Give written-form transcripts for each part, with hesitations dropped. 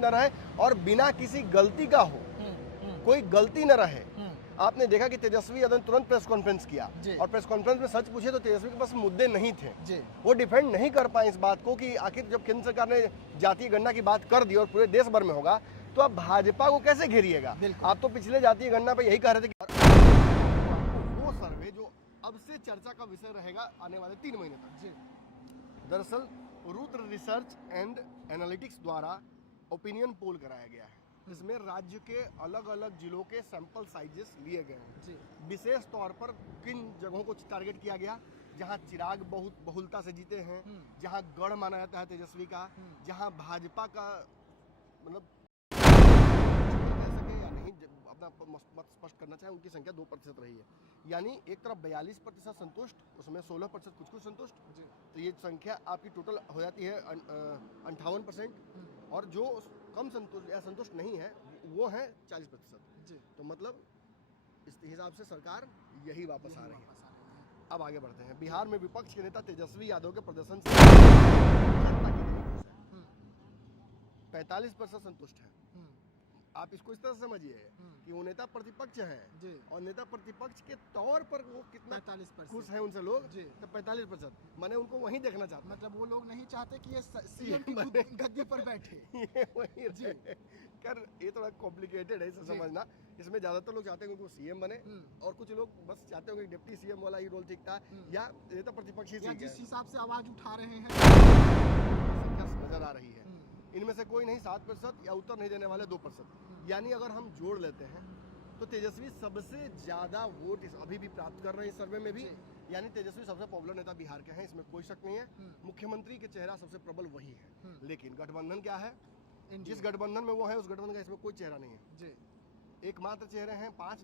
न रहे और बिना किसी गलती का हो, कोई गलती न रहे। आपने देखा कि तेजस्वी यादव ने तुरंत प्रेस कॉन्फ्रेंस किया और प्रेस कॉन्फ्रेंस में सच पूछे तो तेजस्वी के पास मुद्दे नहीं थे। वो डिफेंड नहीं कर पाए इस बात को कि आखिर जब केंद्र सरकार ने जातीय गणना की बात कर दी और पूरे देश भर में होगा तो आप भाजपा को कैसे घेरिएगा? आप तो पिछले जातीय गणना पे यही कह रहे थे कि वो सर्वे जो अब से चर्चा का विषय रहेगा आने वाले 3 महीने तक। दरअसल रुद्र रिसर्च एंड एनालिटिक्स द्वारा ओपिनियन पोल कराया गया है। इसमें राज्य के अलग अलग जिलों के सैंपल साइजेस लिए गए हैं। विशेष तौर पर किन जगहों को टारगेट किया गया जहां चिराग बहुत बहुलता से जीते हैं, जहां गढ़ माना जाता है तेजस्वी का, जहां भाजपा का मतलब या नहीं अपना मत स्पष्ट करना चाहे, उनकी संख्या 2% रही है। यानी एक तरफ 42% संतुष्ट, उसमें 16% कुछ संतुष्ट, तो ये संख्या आपकी टोटल हो जाती है 58%। और जो कम संतुष्ट या संतुष्ट नहीं है वो है 40%। तो मतलब इस हिसाब से सरकार यही वापस आ रही है। अब आगे बढ़ते हैं। बिहार में विपक्ष के नेता तेजस्वी यादव के प्रदर्शन से जनता की दिल्ली खुश है, 45% संतुष्ट है। आप इसको इस तरह से समझिए कि वो नेता प्रतिपक्ष है और नेता प्रतिपक्ष के तौर पर वो कितना 45% खुश है उनसे लोग, तो 45%। मैंने उनको वहीं देखना चाहता, मतलब वो लोग नहीं चाहते कि ये सीएम की गद्दी पर बैठे। ये वही कर, ये थोड़ा कॉम्प्लिकेटेड है इसे समझना। इसमें ज्यादातर लोग चाहते हैं कि वो सीएम बने और कुछ लोग बस चाहते होंगे डिप्टी सीएम वाला ही रोल ठीक था या नेता प्रतिपक्ष ही जिस हिसाब से आवाज उठा रहे हैं नजर आ रही है। इनमें से कोई नहीं 7% या उत्तर नहीं देने वाले 2%। यानी अगर हम जोड़ लेते हैं तो तेजस्वी सबसे ज्यादा वोट अभी भी प्राप्त कर रहे हैं इस सर्वे में भी। यानी तेजस्वी सबसे पॉपुलर नेता बिहार के हैं, इसमें कोई शक नहीं है। मुख्यमंत्री के चेहरा सबसे प्रबल वही है। लेकिन गठबंधन क्या है? जिस गठबंधन में वो है उस गठबंधन का इसमें कोई चेहरा नहीं है। एकमात्र चेहरे हैं 5।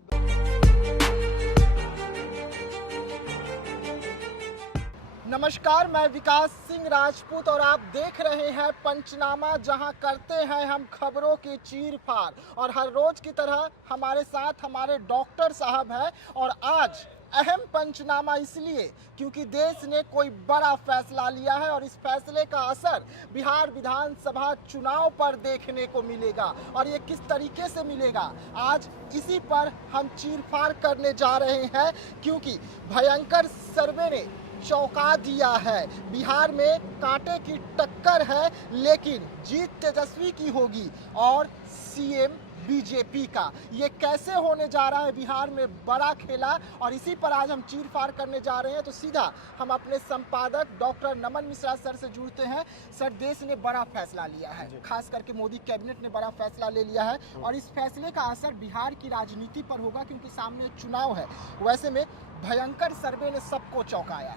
नमस्कार, मैं विकास सिंह राजपूत और आप देख रहे हैं पंचनामा, जहां करते हैं हम खबरों की चीर फाड़। और हर रोज की तरह हमारे साथ हमारे डॉक्टर साहब हैं। और आज अहम पंचनामा इसलिए क्योंकि देश ने कोई बड़ा फैसला लिया है और इस फैसले का असर बिहार विधानसभा चुनाव पर देखने को मिलेगा। और ये किस तरीके से मिलेगा, आज इसी पर हम चीरफाड़ करने जा रहे हैं। क्योंकि भयंकर सर्वे ने चौंका दिया है। बिहार में कांटे की टक्कर है, लेकिन जीत तेजस्वी की होगी और सीएम बीजेपी का। ये कैसे होने जा रहा है बिहार में बड़ा खेला, और इसी पर आज हम चीरफाड़ करने जा रहे हैं। तो सीधा हम अपने संपादक डॉक्टर नमन मिश्रा सर से जुड़ते हैं। सर, देश ने बड़ा फैसला लिया है, खास करके मोदी कैबिनेट ने बड़ा फैसला ले लिया है और इस फैसले का असर बिहार की राजनीति पर होगा क्योंकि सामने चुनाव है। वैसे में भयंकर सर्वे ने सबको चौंकाया।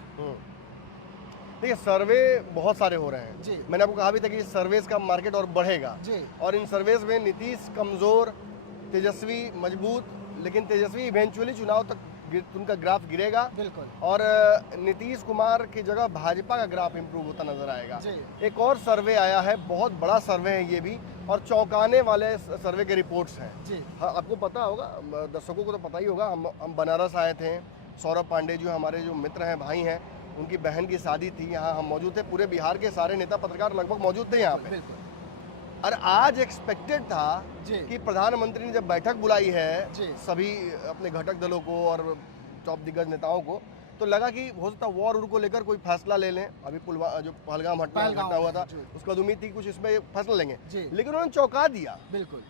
देखिए, सर्वे बहुत सारे हो रहे हैं। मैंने आपको कहा भी था कि इस सर्वेस का मार्केट और बढ़ेगा और इन सर्वेस में नीतीश कमजोर, तेजस्वी मजबूत, लेकिन तेजस्वी इवेंचुअली चुनाव तक उनका ग्राफ गिरेगा। बिल्कुल। और नीतीश कुमार की जगह भाजपा का ग्राफ इंप्रूव होता नजर आएगा। एक और सर्वे आया है, बहुत बड़ा सर्वे है ये भी, और चौंकाने वाले सर्वे के रिपोर्ट्स हैं। हाँ, आपको पता होगा, दर्शकों को तो पता ही होगा, हम बनारस आए थे। सौरभ पांडे जो हमारे जो मित्र हैं, भाई हैं, उनकी बहन की शादी थी, यहाँ हम मौजूद थे। पूरे बिहार के सारे नेता पत्रकार लगभग मौजूद थे यहाँ पे। और आज एक्सपेक्टेड था कि प्रधानमंत्री ने जब बैठक बुलाई है सभी अपने घटक दलों को और टॉप दिग्गज नेताओं को, तो लगा कि हो सकता वॉर को लेकर कोई फैसला ले लें। अभी जो पहलगाम घटना हुआ था उसके बाद उम्मीद थी कुछ इसमें फैसला लेंगे, लेकिन उन्होंने चौंका दिया। बिल्कुल,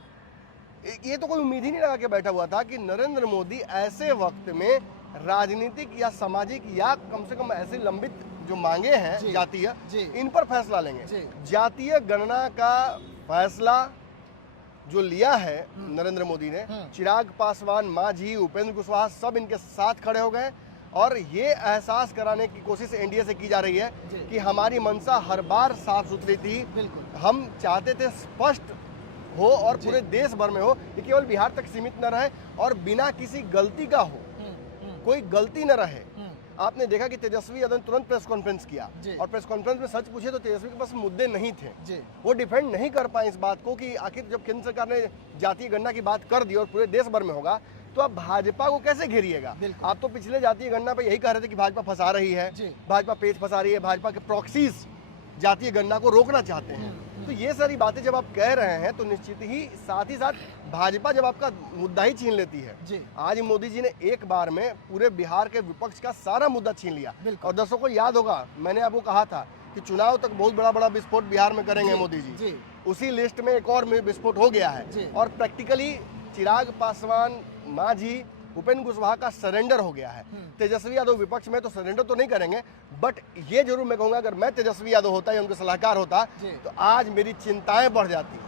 ये तो कोई उम्मीद ही नहीं लगा के बैठा हुआ था कि नरेंद्र मोदी ऐसे वक्त में राजनीतिक या सामाजिक या कम से कम ऐसी लंबित जो मांगे हैं जातीय, इन पर फैसला लेंगे। जातीय गणना का फैसला जो लिया है नरेंद्र मोदी ने, चिराग पासवान, मांझी, उपेंद्र कुशवाहा सब इनके साथ खड़े हो गए और ये एहसास कराने की कोशिश एनडीए से की जा रही है कि हमारी मंशा हर बार साफ सुथरी थी। हम चाहते थे स्पष्ट हो और पूरे देश भर में हो, ये केवल बिहार तक सीमित न रहे और बिना किसी गलती का हो, कोई गलती न रहे। आपने देखा कि तेजस्वी यादव ने तुरंत प्रेस कॉन्फ्रेंस किया और प्रेस कॉन्फ्रेंस में सच पूछे तो तेजस्वी के पास मुद्दे नहीं थे। वो डिफेंड नहीं कर पाए इस बात को कि आखिर जब केंद्र सरकार ने जातीय गणना की बात कर दी और पूरे देश भर में होगा तो आप भाजपा को कैसे घेरिएगा? आप तो पिछले जातीय गणना पे यही कह रहे थे कि भाजपा फंसा रही है, भाजपा पेच फंसा रही है, भाजपा के प्रॉक्सीज जातीय गणना को रोकना चाहते हैं। तो ये सारी बातें जब आप कह रहे हैं तो निश्चित ही साथ भाजपा जब आपका मुद्दा ही छीन लेती है। जी। आज मोदी जी ने एक बार में पूरे बिहार के विपक्ष का सारा मुद्दा छीन लिया। और दर्शकों को याद होगा, मैंने आपको कहा था कि चुनाव तक बहुत बड़ा विस्फोट बिहार में करेंगे मोदी जी। उसी लिस्ट में एक और विस्फोट हो गया है और प्रैक्टिकली चिराग पासवान, मांझी, उपेंद्र कुशवाहा का सरेंडर हो गया है। तेजस्वी यादव विपक्ष में तो सरेंडर तो नहीं करेंगे, बट ये जरूर मैं कहूंगा अगर मैं तेजस्वी यादव होता या उनके सलाहकार होता तो आज मेरी चिंताएं बढ़ जाती।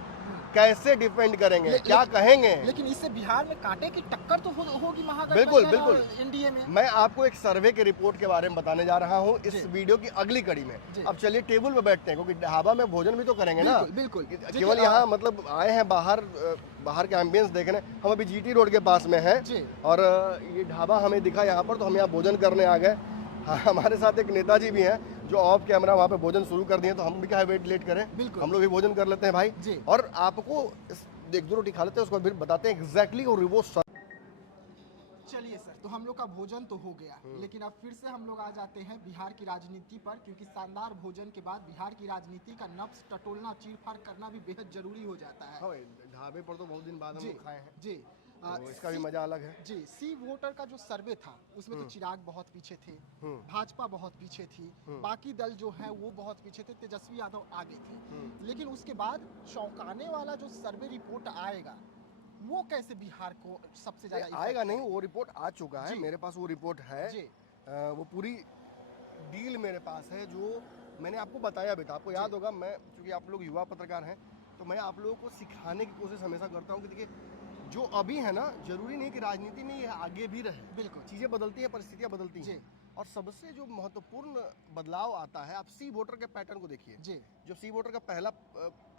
कैसे डिफेंड करेंगे, क्या कहेंगे? लेकिन इससे बिहार में कांटे की टक्कर तो होगी बिल्कुल एनडीए में। मैं आपको एक सर्वे के रिपोर्ट के बारे में बताने जा रहा हूँ इस वीडियो की अगली कड़ी में। अब चलिए टेबल पे बैठते हैं, क्योंकि ढाबा में भोजन भी तो करेंगे ना। बिल्कुल। केवल यहाँ मतलब आए हैं बाहर के एम्बियंस देखने। हम अभी जीटी रोड के पास में हैं और ये ढाबा हमें दिखा यहाँ पर, तो हम यहाँ भोजन करने आ गए। हाँ, हमारे साथ एक नेताजी भी हैं जो ऑफ कैमरा वहाँ पे भोजन शुरू कर दिए, तो हम भी क्या वेट लेट करें, हम लोग भी भोजन कर लेते हैं भाई। और आपको एक दो रोटी खा लेते हैं, उसको फिर बताते हैं एग्जैक्टली और वो। चलिए सर, तो हम लोग का भोजन तो हो गया, लेकिन अब फिर से हम लोग आ जाते हैं बिहार की राजनीति पर, क्योंकि शानदार भोजन के बाद बिहार की राजनीति का नब्ज टटोलना, चीर-फाड़ करना भी बेहद जरूरी हो जाता है। ढाबे पर तो बहुत दिन बाद हम लोग खाए हैं जी। तो इसका भी मजा अलग है जी। सी वोटर का जो सर्वे था उसमें तो चिराग बहुत पीछे थे, भाजपा बहुत पीछे थी, बाकी दल जो है वो बहुत पीछे थे, तेजस्वी यादव आगे थे। लेकिन उसके बाद चौंकाने वाला जो सर्वे रिपोर्ट आएगा वो कैसे बिहार को सबसे ज्यादा आएगा? नहीं, वो रिपोर्ट आ चुका है, मेरे पास वो रिपोर्ट है। वो पूरी डील मेरे पास है जो मैंने आपको बताया भी था। आपको याद होगा, मैं क्योंकि आप लोग युवा पत्रकार हैं तो मैं आप लोगों को सिखाने की कोशिश हमेशा करता हूँ कि देखिए जो अभी है ना, जरूरी नहीं कि राजनीति में ये आगे भी रहे। बिल्कुल, चीजें बदलती हैं, परिस्थितियां बदलती हैं। और सबसे जो महत्वपूर्ण बदलाव आता है, आप सी वोटर के पैटर्न को देखिए। जो सी वोटर का पहला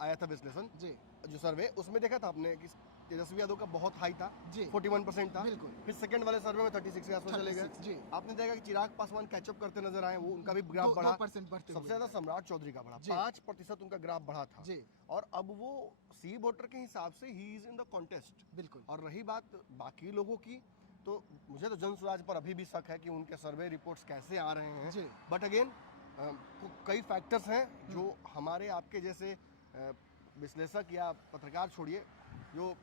आया था विश्लेषण, जो सर्वे, उसमें देखा था आपने कि तेजस्वी यादव का बहुत हाई था, 41% था। बिल्कुल। फिर सेकंड वाले सर्वे में 36 के आसपास चले गए। आपने देखा कि चिराग पासवान कैचअप करते नजर आए, वो उनका भी ग्राफ बढ़ा। सबसे ज्यादा सम्राट चौधरी का बढ़ा, 5% उनका ग्राफ बढ़ा था। और अब वो सी वोटर के हिसाब से he is in the contest. बिल्कुल। और रही बात बाकी लोगों की, तो मुझे तो जन स्वराज पर अभी भी शक है कि उनके सर्वे रिपोर्ट्स कैसे आ रहे हैं। बट अगेन कई फैक्टर्स हैं जो हमारे आपके जैसे विश्लेषक या पत्रकार छोड़िए, जो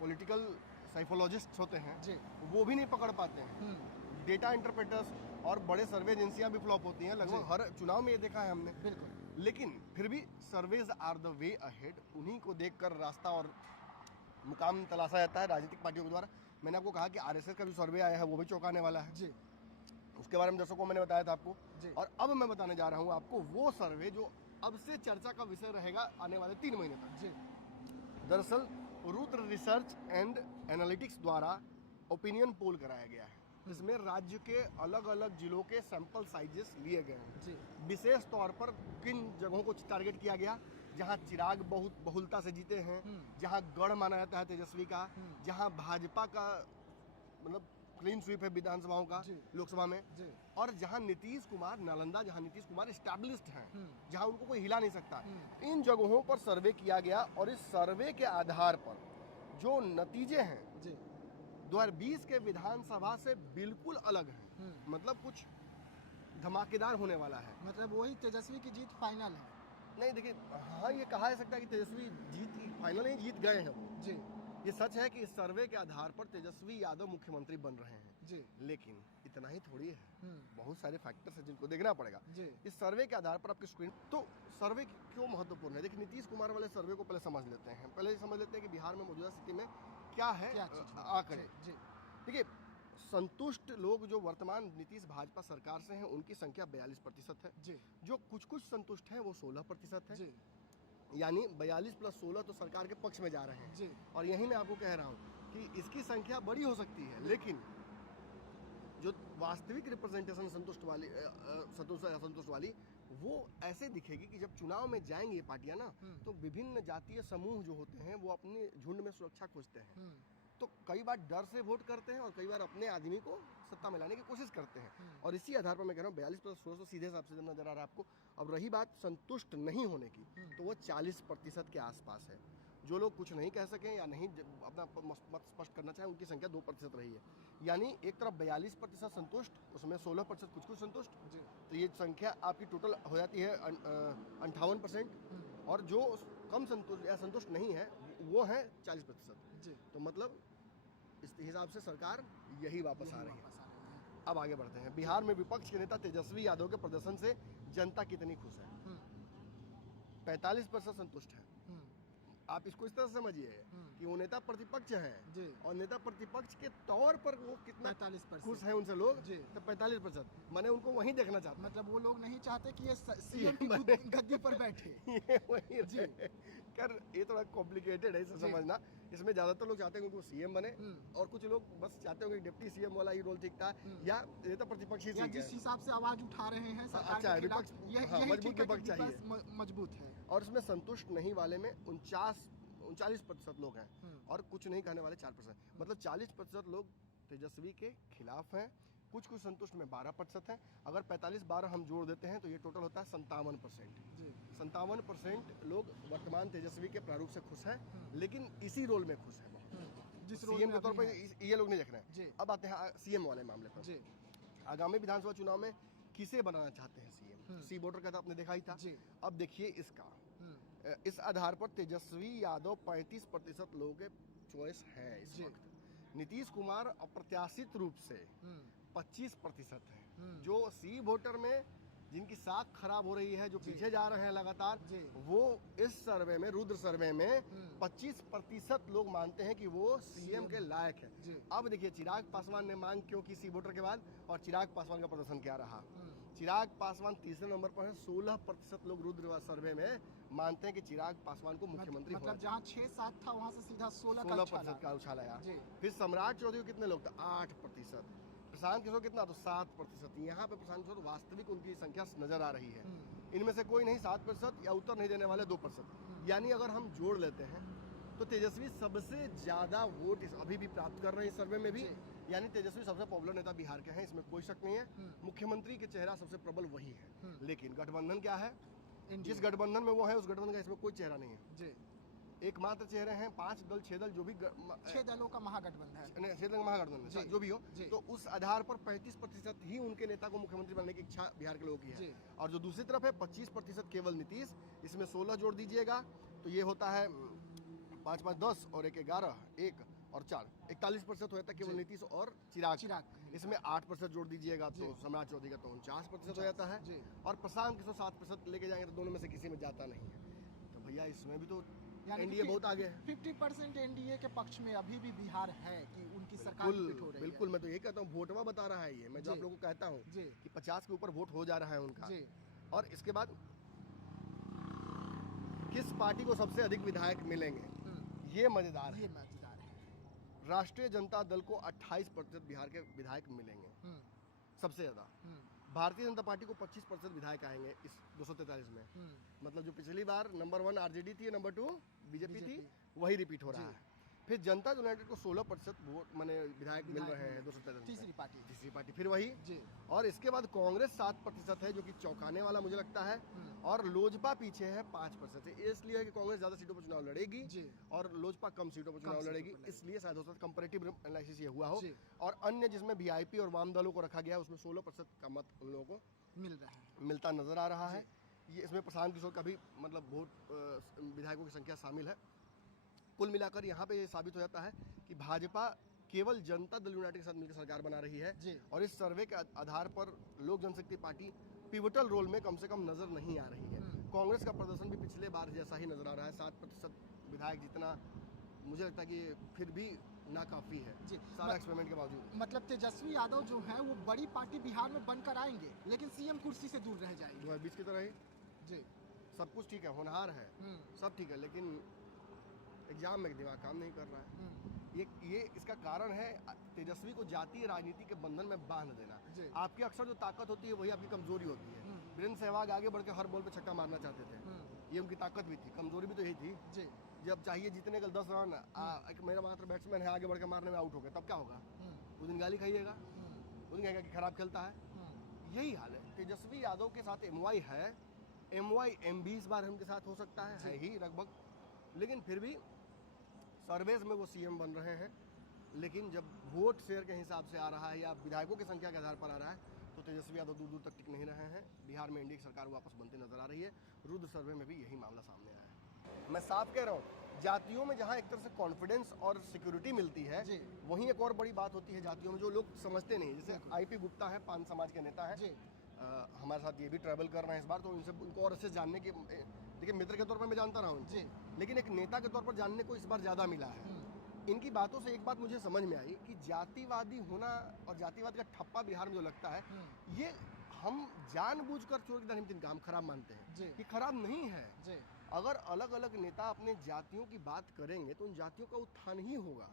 पॉलिटिकल साइकोलॉजिस्ट होते हैं वो भी नहीं पकड़ पाते हैं। डेटा इंटरप्रेटर्स और बड़े सर्वे एजेंसियां भी फ्लॉप होती हैं लगभग हर चुनाव में, ये देखा है हमने। बिल्कुल। लेकिन फिर भी surveys are the way ahead, उन्हीं को देखकर रास्ता और मुकाम तलाशा जाता है राजनीतिक पार्टियों के द्वारा। मैंने आपको कहा कि आरएसएस का जो सर्वे आया है वो भी चौंकाने वाला है। उसके बारे में दर्शकों को मैंने बताया था आपको। और अब मैं बताने जा रहा हूँ आपको वो सर्वे जो अब से चर्चा का विषय रहेगा आने वाले 3 महीने तक। दरअसल रुद्र रिसर्च एंड एनालिटिक्स द्वारा ओपिनियन पोल कराया गया है। इसमें राज्य के अलग अलग जिलों के सैंपल साइजेस लिए गए हैं। विशेष तौर पर किन जगहों को टारगेट किया गया, जहां चिराग बहुत बहुलता से जीते हैं, जहां गढ़ माना जाता है तेजस्वी का, जहां भाजपा का मतलब क्लीन स्वीप है विधानसभाओं का लोकसभा में, और जहां नीतीश कुमार नालंदा, जहां नीतीश कुमार एस्टैब्लिश्ड हैं, जहां उनको कोई हिला नहीं सकता, इन जगहों पर सर्वे किया गया। और इस सर्वे के आधार पर जो नतीजे हैं 2020 के विधानसभा से बिल्कुल अलग हैं। मतलब कुछ धमाकेदार होने वाला है। मतलब वही तेजस्वी की जीत फाइनल है। नहीं देखिए, हाँ ये कहा जा सकता है कि तेजस्वी फाइनल नहीं, जीत गए हैं वो। ये सच है कि इस सर्वे के आधार पर तेजस्वी यादव मुख्यमंत्री बन रहे हैं। लेकिन इतना ही थोड़ी है, बहुत सारे फैक्टर्स हैं जिनको देखना पड़ेगा। इस सर्वे के आधार पर आपकी स्क्रीन, तो सर्वे क्यों महत्वपूर्ण है? देखिए, नीतीश कुमार वाले सर्वे को पहले समझ लेते हैं। पहले समझ लेते हैं कि बिहार में मौजूदा स्थिति में क्या है आंकड़े। देखिए, संतुष्ट लोग जो वर्तमान नीतीश भाजपा सरकार से हैं उनकी संख्या 42% है। जो कुछ संतुष्ट हैं वो 16% है। यानी 42 + 16 तो सरकार के पक्ष में जा रहे हैं। और यही मैं आपको कह रहा हूँ कि इसकी संख्या बड़ी हो सकती है, लेकिन जो वास्तविक रिप्रेजेंटेशन संतुष्ट वाली वो ऐसे दिखेगी कि जब चुनाव में जाएंगी ये पार्टियां ना, तो विभिन्न जातीय समूह जो होते हैं वो अपने झुंड में सुरक्षा खोजते हैं। तो कई बार डर से वोट करते हैं और कई बार अपने आदमी को सत्ता में लाने की कोशिश करते हैं। और इसी आधार पर मैं कह रहा हूँ 42 + 16 तो सीधे हिसाब से नजर आ रहा है आपको। अब रही बात संतुष्ट नहीं होने की, तो वो 40% के आसपास है। जो लोग कुछ नहीं कह सकें या नहीं अपना मत स्पष्ट करना चाहें, उनकी संख्या 2% रही है। यानी एक तरफ 42% संतुष्ट, उसमें 16% कुछ कुछ संतुष्ट, तो ये संख्या आपकी टोटल हो जाती है 58%। और जो कम संतुष्ट या संतुष्ट नहीं है वो है 40%। तो मतलब इस हिसाब से सरकार यही वापस आ रही है। अब आगे बढ़ते हैं। बिहार में विपक्ष के नेता तेजस्वी यादव के प्रदर्शन से जनता कितनी खुश है? 45% संतुष्ट है। आप इसको इस तरह से समझिए कि वो नेता प्रतिपक्ष है और नेता प्रतिपक्ष के तौर पर वो कितना 45% खुश है उनसे लोग, तो 45%। मैंने उनको वहीं देखना चाहता, मतलब वो लोग नहीं चाहते कि ये सीएम की गद्दी पर बैठे। ये वही कर, ये थोड़ा कॉम्प्लिकेटेड है इसे समझना। इसमें ज्यादातर लोग चाहते हैं कि वो सीएम बने और कुछ लोग बस चाहते होंगे डिप्टी सीएम वाला ही रोल ठीक था, या नेता प्रतिपक्ष ही ठीक जिस हिसाब से आवाज उठा रहे हैं सरकार के खिलाफ, मजबूत विपक्ष चाहिए, मजबूत है। और इसमें संतुष्ट नहीं वाले में 39% लोग हैं और कुछ नहीं कहने वाले 4%। मतलब 40% लोग तेजस्वी के खिलाफ हैं, कुछ कुछ संतुष्ट में 12% हैं। अगर 45-12 हम जोड़ देते हैं तो ये टोटल होता है 57%। 57% लोग वर्तमान तेजस्वी के प्रारूप से खुश हैं, लेकिन इसी रोल में खुश हैं जिस सीएम के तौर पर। ये लोग नहीं देख रहे हैं। अब आते हैं सीएम वाले मामले पर। आगामी विधानसभा चुनाव में किसे बनाना चाहते हैं सीएम? सी वोटर का तो आपने देखा ही था। अब देखिए इसका, इस आधार पर तेजस्वी यादव 35% लोगों के चॉइस है इस वक्त। नीतीश कुमार अप्रत्याशित रूप से 25% है। जो सी वोटर में जिनकी साख खराब हो रही है, जो पीछे जा रहे हैं लगातार, वो इस सर्वे में, रुद्र सर्वे में 25% लोग मानते हैं कि वो सीएम के लायक है। अब देखिए चिराग पासवान ने मांग क्यों की सी वोटर के बाद, और चिराग पासवान का प्रदर्शन क्या रहा। चिराग पासवान तीसरे नंबर पर है। 16% लोग रुद्र सर्वे में मानते हैं कि चिराग पासवान को मुख्यमंत्री मतलब जहां 6-7 था वहां से सीधा 16% का उछाल आया। फिर सम्राट चौधरी कितने लोग थे? 8%। प्रशांत किशोर कितना? तो 7%। यहाँ पे प्रशांत किशोर वास्तविक उनकी संख्या नजर आ रही है। इनमें से कोई नहीं 7%, या उत्तर नहीं देने वाले 2%। यानी अगर हम जोड़ लेते हैं तो तेजस्वी सबसे ज्यादा वोट अभी भी प्राप्त कर रहे हैं इस सर्वे में भी। यानी तेजस्वी सबसे पॉपुलर नेता बिहार के हैं, इसमें कोई शक नहीं है। मुख्यमंत्री के चेहरा सबसे प्रबल वही है। लेकिन गठबंधन क्या है? जिस गठबंधन में वो है उस गठबंधन का इसमें कोई चेहरा नहीं है। एकमात्र चेहरे हैं 5 दल 6 दल, जो भी 6 दलों का महागठबंधन है, 6 दल महागठबंधन जो भी हो, तो उस आधार पर 35% ही उनके नेता को मुख्यमंत्री बनने की इच्छा बिहार के लोगों की है। और जो दूसरी तरफ है 25% केवल नीतीश, इसमें 16 जोड़ दीजिएगा तो ये होता है 5 5 10 और 1 11 1 और 4 41% होता है केवल नीतीश और चिराग। इसमें 8% जोड़ दीजिएगा तो सम्राट चौधरी का तो 49% हो जाता है। और प्रशांत किशोर 7% लेके जाएंगे तो दोनों में से किसी में जाता नहीं है। तो भैया इसमें भी तो एनडीए बहुत आगे है। 50% एनडीए के पक्ष में अभी भी बिहार है कि उनकी सरकार फिट हो रही है। बिल्कुल, मैं तो ये कहता हूँ, वोटवा बता रहा है ये। मैं जो आप लोगों को कहता हूँ कि 50 के ऊपर वोट हो जा रहा है उनका। और इसके बाद किस पार्टी को सबसे अधिक विधायक मिलेंगे, ये मजेदार है। राष्ट्रीय जनता दल को 28% बिहार के विधायक मिलेंगे सबसे ज्यादा। भारतीय जनता पार्टी को 25% विधायक आएंगे इस 243 में। मतलब जो पिछली बार नंबर 1 आरजेडी थी, नंबर 2 बीजेपी थी, वही रिपीट हो रहा है। फिर जनता यूनाइटेड को 16% वोट माने विधायक मिल रहे हैं 243। तीसरी पार्टी फिर वही। और इसके बाद कांग्रेस 7% है, जो कि चौंकाने वाला मुझे लगता है। और लोजपा पीछे है 5% से। इसलिए कि कांग्रेस ज्यादा सीटों पर चुनाव लड़ेगी और लोजपा कम सीटों पर चुनाव लड़ेगी, इसलिए शायद हो सकता है कंपैरेटिव एनालिसिस ये हुआ हो। और अन्य जिसमें वीआईपी और वाम दलों को रखा गया है उसमें 16% का मत उन लोगों को मिलता नजर आ रहा है। ये इसमें प्रशांत किशोर का भी मतलब वोट विधायकों की संख्या शामिल है। कुल मिलाकर यहाँ पे ये साबित हो जाता है कि भाजपा केवल जनता दल यूनाइटेड के साथ मिलकर सरकार बना रही है। और इस सर्वे के आधार पर लोक जनशक्ति पार्टी पिवटल रोल में कम से कम नजर नहीं आ रही है। कांग्रेस का प्रदर्शन भी पिछले बार जैसा ही नजर आ रहा है। 7% विधायक जितना मुझे लगता है कि फिर भी नाकाफी है सारा एक्सपेरिमेंट के बावजूद। मतलब तेजस्वी यादव जो है वो बड़ी पार्टी बिहार में बनकर आएंगे, लेकिन सीएम कुर्सी से दूर रह जाएंगे। जो है बीच की तरह ही सब कुछ ठीक है, होनहार है, सब ठीक है, लेकिन एग्जाम में दिमाग काम नहीं कर रहा है। ये इसका कारण है तेजस्वी को जातीय राजनीति के बंधन में बांध देना। आपकी अक्सर जो ताकत होती है वही आपकी कमजोरी होती है। वीरेंद्र सहवाग आगे बढ़ के हर बॉल पे छक्का मारना चाहते थे, ये उनकी ताकत भी थी, कमजोरी भी तो यही थी। जब चाहिए जीतने का 10 रन, एक मेरा मात्र बैट्समैन है, आगे बढ़ के मारने में आउट हो गया, तब क्या होगा? उस दिन गाली खाइएगा, उस दिन कहेगा कि खराब खेलता है। यही हाल है तेजस्वी यादव के साथ। एमवाई है, एमवाई एमबी इस बार उनके साथ हो सकता है ही लगभग। लेकिन फिर भी सर्वेज में वो सीएम बन रहे हैं। लेकिन जब वोट शेयर के हिसाब से आ रहा है या विधायकों की संख्या के आधार पर आ रहा है तो तेजस्वी यादव दूर दूर तक टिक नहीं रहे हैं। बिहार में इंडिया की सरकार वापस बनती नजर आ रही है। रुद्र सर्वे में भी यही मामला सामने आया है। मैं साफ कह रहा हूँ, जातियों में जहाँ एक तरह से कॉन्फिडेंस और सिक्योरिटी मिलती है, वहीं एक और बड़ी बात होती है जातियों में जो लोग समझते नहीं। जैसे आईपी गुप्ता है, पान समाज के नेता है, हमारे साथ ये भी ट्रैवल कर रहे हैं इस बार, तो इनसे उनको और अच्छे जानने की, देखिए मित्र के तौर पर मैं जानता रहा हूँ, लेकिन एक नेता के तौर पर जानने को इस बार ज़्यादा मिला है। इनकी बातों से एक बात मुझे समझ में आई कि जातिवादी होना और जातिवाद का ठप्पा बिहार में जो लगता है, ये हम जानबूझकर चोर की तरह काम खराब मानते हैं कि खराब नहीं है। अगर अलग अलग नेता अपने जातियों की बात करेंगे तो उन जातियों का उत्थान ही होगा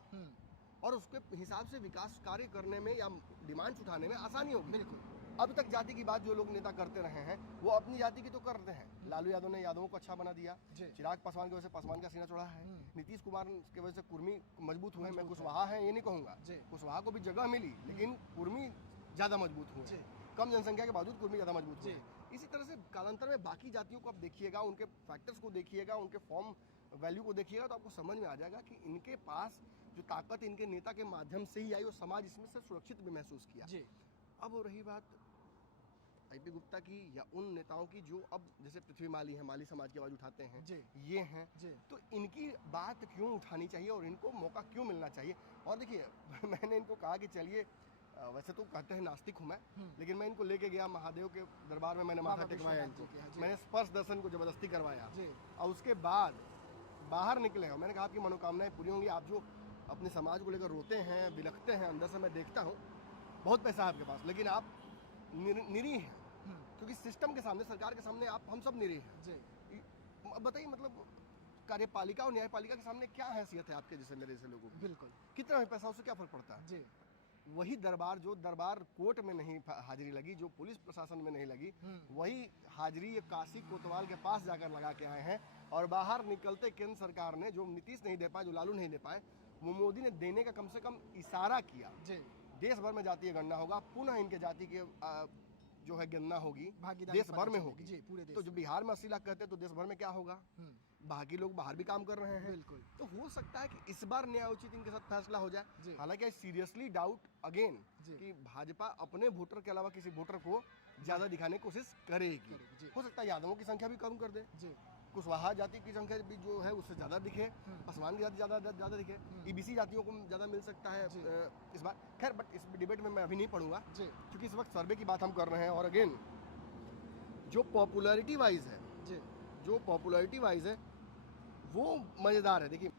और उसके हिसाब से विकास कार्य करने में या डिमांड्स उठाने में आसानी होगी। बिल्कुल। अब तक जाति की बात जो लोग नेता करते रहे हैं वो अपनी जाति की तो करते हैं। लालू यादव ने यादवों को अच्छा बना दिया, चिराग पासवान की वजह से पासवान का सीना चढ़ा है, नीतीश कुमार की वजह से कुर्मी मजबूत हुए। मैं कुशवाहा है ये नहीं कहूँगा, कुशवाहा को भी जगह मिली लेकिन कुर्मी ज़्यादा मजबूत हुए, कम जनसंख्या के बावजूद कुर्मी ज़्यादा मजबूत हुए। इसी तरह से कालांतर में बाकी जातियों को आप देखिएगा, उनके फैक्टर्स को देखिएगा, उनके फॉर्म वैल्यू को देखिएगा तो आपको समझ में आ जाएगा कि इनके पास जो ताकत इनके नेता के माध्यम से ही आई, वो समाज इसमें से सुरक्षित भी महसूस किया। अब वो रही बात आईपी गुप्ता की या उन नेताओं की जो अब जैसे पृथ्वी माली हैं, माली समाज की आवाज उठाते हैं, ये हैं, तो इनकी बात क्यों उठानी चाहिए और इनको मौका क्यों मिलना चाहिए। और देखिए मैंने इनको कहा कि चलिए, वैसे तो कहते हैं नास्तिक हूँ मैं, लेकिन मैं इनको लेके गया महादेव के दरबार में, मैंने माथा टेकवाया इनको, मैंने स्पर्श दर्शन को जबरदस्ती करवाया और उसके बाद बाहर निकले और मैंने कहा आपकी मनोकामनाएं पूरी होंगी। आप जो अपने समाज को लेकर रोते हैं, बिलखते हैं, अंदर से मैं देखता हूँ बहुत पैसा है आपके पास, लेकिन आप निरीह हैं क्योंकि सिस्टम के सामने, सरकार के सामने आप हम सब निरीह हैं। बताइए मतलब कार्यपालिका और न्यायपालिका के सामने क्या हैसियत है आपके जैसे मेरे जैसे लोगों की? बिल्कुल। कितना है पैसा, उससे क्या फर्क पड़ता है? वही दरबार, जो दरबार कोर्ट में नहीं हाजिरी लगी, जो पुलिस प्रशासन में नहीं लगी, वही हाजिरी ये काशी कोतवाल के पास जाकर लगा के आए हैं। और बाहर निकलते केंद्र सरकार ने, जो नीतीश नहीं दे पाए, जो लालू नहीं दे पाए, वो मोदी ने देने का कम से कम इशारा किया। देश भर में जातीय गणना होगा, पुनः इनके जाति के जो है गणना होगी, देश भर में होगी। तो जो बिहार में 80 लाख कहते हैं तो देश भर में क्या होगा? बाकी लोग बाहर भी काम कर रहे हैं। बिल्कुल। तो हो सकता है कि इस बार न्यायोचित इनके साथ फैसला हो जाए। हालांकि आई सीरियसली डाउट अगेन कि भाजपा अपने वोटर के अलावा किसी वोटर को ज्यादा दिखाने की कोशिश करेगी। हो सकता है यादवों की संख्या भी कम कर दे, कुशवाहा जाति की संख्या भी जो है उससे ज्यादा दिखे, पासवान की जाति ज्यादा दिखे, ईबीसी जातियों को ज्यादा मिल सकता है इस बार। खैर बट इस डिबेट में मैं अभी नहीं पढ़ूंगा क्योंकि इस वक्त सर्वे की बात हम कर रहे हैं। और अगेन जो पॉपुलैरिटी वाइज है वो मजेदार है। देखिए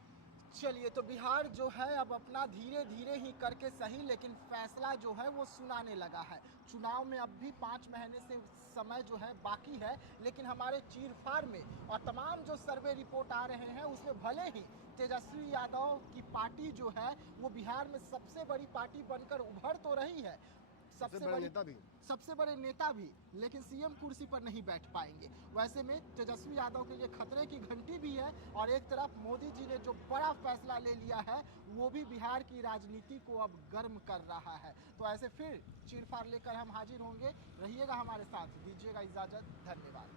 चलिए, तो बिहार जो है अब अपना धीरे धीरे ही करके सही, लेकिन फैसला जो है वो सुनाने लगा है। चुनाव में अब भी 5 महीने से समय जो है बाकी है, लेकिन हमारे चीरफाड़ में और तमाम जो सर्वे रिपोर्ट आ रहे हैं उसमें भले ही तेजस्वी यादव की पार्टी जो है वो बिहार में सबसे बड़ी पार्टी बनकर उभर तो रही है, सबसे बड़े नेता भी, लेकिन सीएम कुर्सी पर नहीं बैठ पाएंगे। वैसे में तेजस्वी यादव के लिए खतरे की घंटी भी है और एक तरफ मोदी जी ने जो बड़ा फैसला ले लिया है वो भी बिहार की राजनीति को अब गर्म कर रहा है। तो ऐसे फिर चीरफाड़ लेकर हम हाजिर होंगे, रहिएगा हमारे साथ, दीजिएगा इजाजत, धन्यवाद।